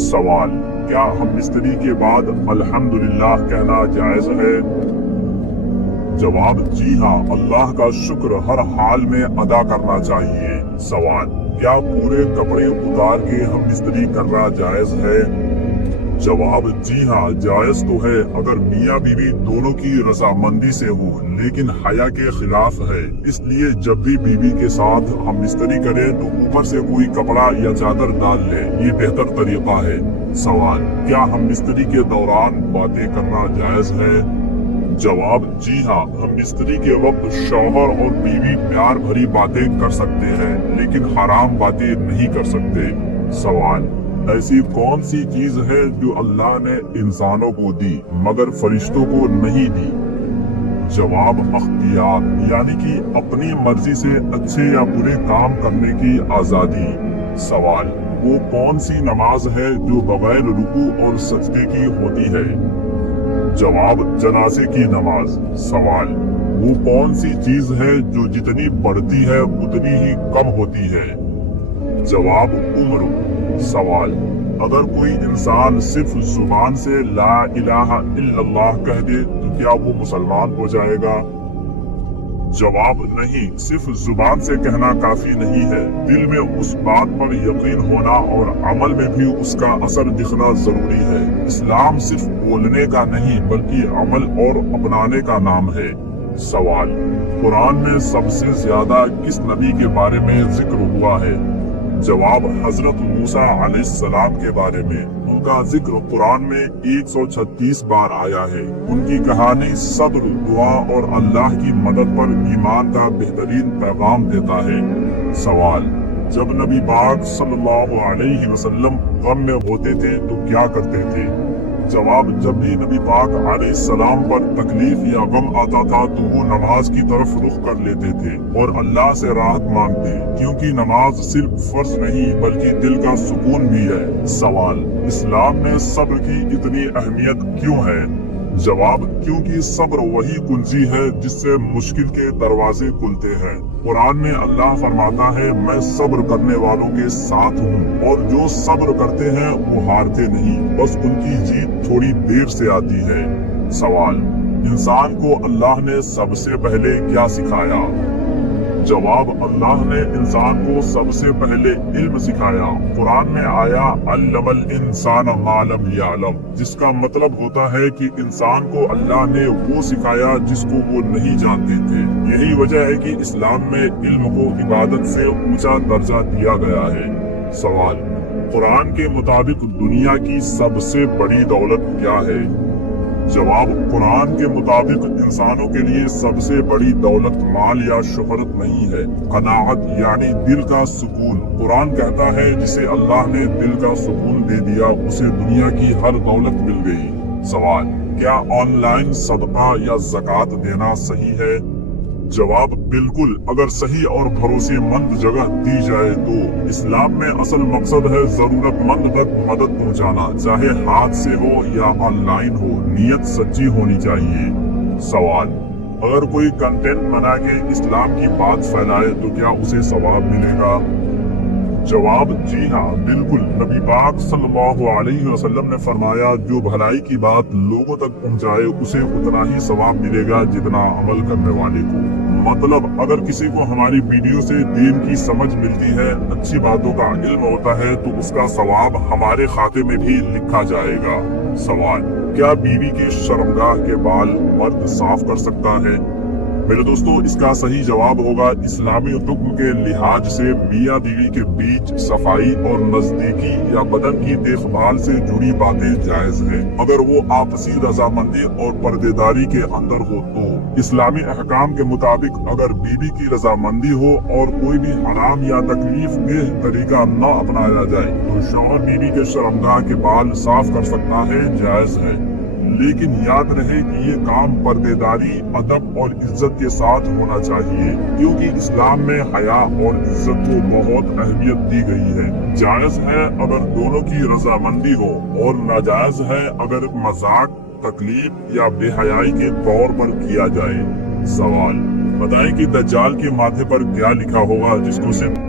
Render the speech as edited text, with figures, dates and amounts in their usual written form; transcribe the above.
सवाल, क्या हम मिस्त्री के बाद अल्हम्दुलिल्लाह कहना जायज है? जवाब, जी हाँ, अल्लाह का शुक्र हर हाल में अदा करना चाहिए। सवाल, क्या पूरे कपड़े उतार के हम मिस्त्री करना जायज है? जवाब, जी हाँ, जायज तो है अगर मियाँ बीवी दोनों की रजामंदी से हो, लेकिन हया के खिलाफ है। इसलिए जब भी बीवी के साथ हम मिस्त्री करें तो ऊपर से कोई कपड़ा या चादर डाल ले, ये बेहतर तरीका है। सवाल, क्या हम मिस्त्री के दौरान बातें करना जायज है? जवाब, जी हाँ, हम मिस्त्री के वक्त शौहर और बीवी प्यार भरी बातें कर सकते हैं, लेकिन हराम बातें नहीं कर सकते। सवाल, ऐसी कौन सी चीज है जो अल्लाह ने इंसानों को दी मगर फरिश्तों को नहीं दी? जवाब, अख्तियार, यानी कि अपनी मर्जी से अच्छे या बुरे काम करने की आजादी। सवाल, वो कौन सी नमाज है जो बगैर रुकू और सजदे की होती है? जवाब, जनाजे की नमाज। सवाल, वो कौन सी चीज है जो जितनी बढ़ती है उतनी ही कम होती है? जवाब, उम्र। सवाल, अगर कोई इंसान सिर्फ जुबान से ला इलाहा इल्लल्लाह कह दे तो क्या वो मुसलमान हो जाएगा? जवाब, नहीं, सिर्फ जुबान से कहना काफी नहीं है, दिल में उस बात पर यकीन होना और अमल में भी उसका असर दिखना जरूरी है। इस्लाम सिर्फ बोलने का नहीं बल्कि अमल और अपनाने का नाम है। सवाल, कुरान में सबसे ज्यादा किस नबी के बारे में जिक्र हुआ है? जवाब, हजरत मूसा अलैहिस्सलाम के बारे में। उनका जिक्र कुरान में 136 बार आया है। उनकी कहानी सब्र, दुआ और अल्लाह की मदद पर ईमान का बेहतरीन पैगाम देता है। सवाल, जब नबी पाक सल्लल्लाहु अलैहि वसल्लम गम में होते थे तो क्या करते थे? जवाब, जब भी नबी पाक अलैहिस्सलाम पर तकलीफ या गम आता था तो वो नमाज की तरफ रुख कर लेते थे और अल्लाह से राहत मांगते, क्योंकि नमाज सिर्फ फर्ज नहीं बल्कि दिल का सुकून भी है। सवाल, इस्लाम में सब्र की इतनी अहमियत क्यों है? जवाब, क्योंकि सब्र वही कुंजी है जिससे मुश्किल के दरवाजे खुलते हैं। कुरान में अल्लाह फरमाता है, मैं सब्र करने वालों के साथ हूँ, और जो सब्र करते हैं वो हारते नहीं, बस उनकी जीत थोड़ी देर से आती है। सवाल, इंसान को अल्लाह ने सबसे पहले क्या सिखाया? जवाब, अल्लाह ने इंसान को सबसे पहले इल्म सिखाया। कुरान में आया, अल्लमल इंसान मा लम यअलम, जिसका मतलब होता है कि इंसान को अल्लाह ने वो सिखाया जिसको वो नहीं जानते थे। यही वजह है कि इस्लाम में इल्म को इबादत से ऊंचा दर्जा दिया गया है। सवाल, कुरान के मुताबिक दुनिया की सबसे बड़ी दौलत क्या है? जवाब, कुरान के मुताबिक इंसानों के लिए सबसे बड़ी दौलत माल या शोहरत नहीं है, कनाअत यानी दिल का सुकून। कुरान कहता है, जिसे अल्लाह ने दिल का सुकून दे दिया उसे दुनिया की हर दौलत मिल गई। सवाल, क्या ऑनलाइन सदका या ज़कात देना सही है? जवाब, बिल्कुल, अगर सही और भरोसेमंद जगह दी जाए तो। इस्लाम में असल मकसद है जरूरतमंद तक मदद पहुंचाना, चाहे हाथ से हो या ऑनलाइन हो, नियत सच्ची होनी चाहिए। सवाल, अगर कोई कंटेंट बना के इस्लाम की बात फैलाए तो क्या उसे सवाब मिलेगा? जवाब, जी हाँ, बिल्कुल। नबी पाक सल्लल्लाहु अलैहि वसल्लम ने फरमाया, जो भलाई की बात लोगों तक पहुंचाए उसे उतना ही सवाब मिलेगा जितना अमल करने वाले को। मतलब अगर किसी को हमारी वीडियो से दीन की समझ मिलती है, अच्छी बातों का इल्म होता है, तो उसका सवाब हमारे खाते में भी लिखा जाएगा। सवाल, क्या बीवी के शर्मगाह के बाल मर्द साफ कर सकता है? मेरे दोस्तों, इसका सही जवाब होगा, इस्लामी हुक्म के लिहाज से मियाँ बीवी के बीच सफाई और नजदीकी या बदन की देखभाल से जुड़ी बातें जायज है, अगर वो आपसी रजामंदी और पर्देदारी के अंदर हो तो। इस्लामी अहकाम के मुताबिक अगर बीवी की रजामंदी हो और कोई भी हराम या तकलीफ देह तरीका न अपनाया जाए तो शौहर बीवी के शर्मगाह के बाल साफ कर सकता है, जायज है। लेकिन याद रहे कि ये काम पर्देदारी, अदब और इज्जत के साथ होना चाहिए, क्योंकि इस्लाम में हया और इज्जत को बहुत अहमियत दी गई है। जायज है अगर दोनों की रजामंदी हो, और नाजायज है अगर मजाक, तकलीफ या बेहयाई के तौर पर किया जाए। सवाल, बताएं कि दज्जाल के माथे पर क्या लिखा होगा जिसको सिर्फ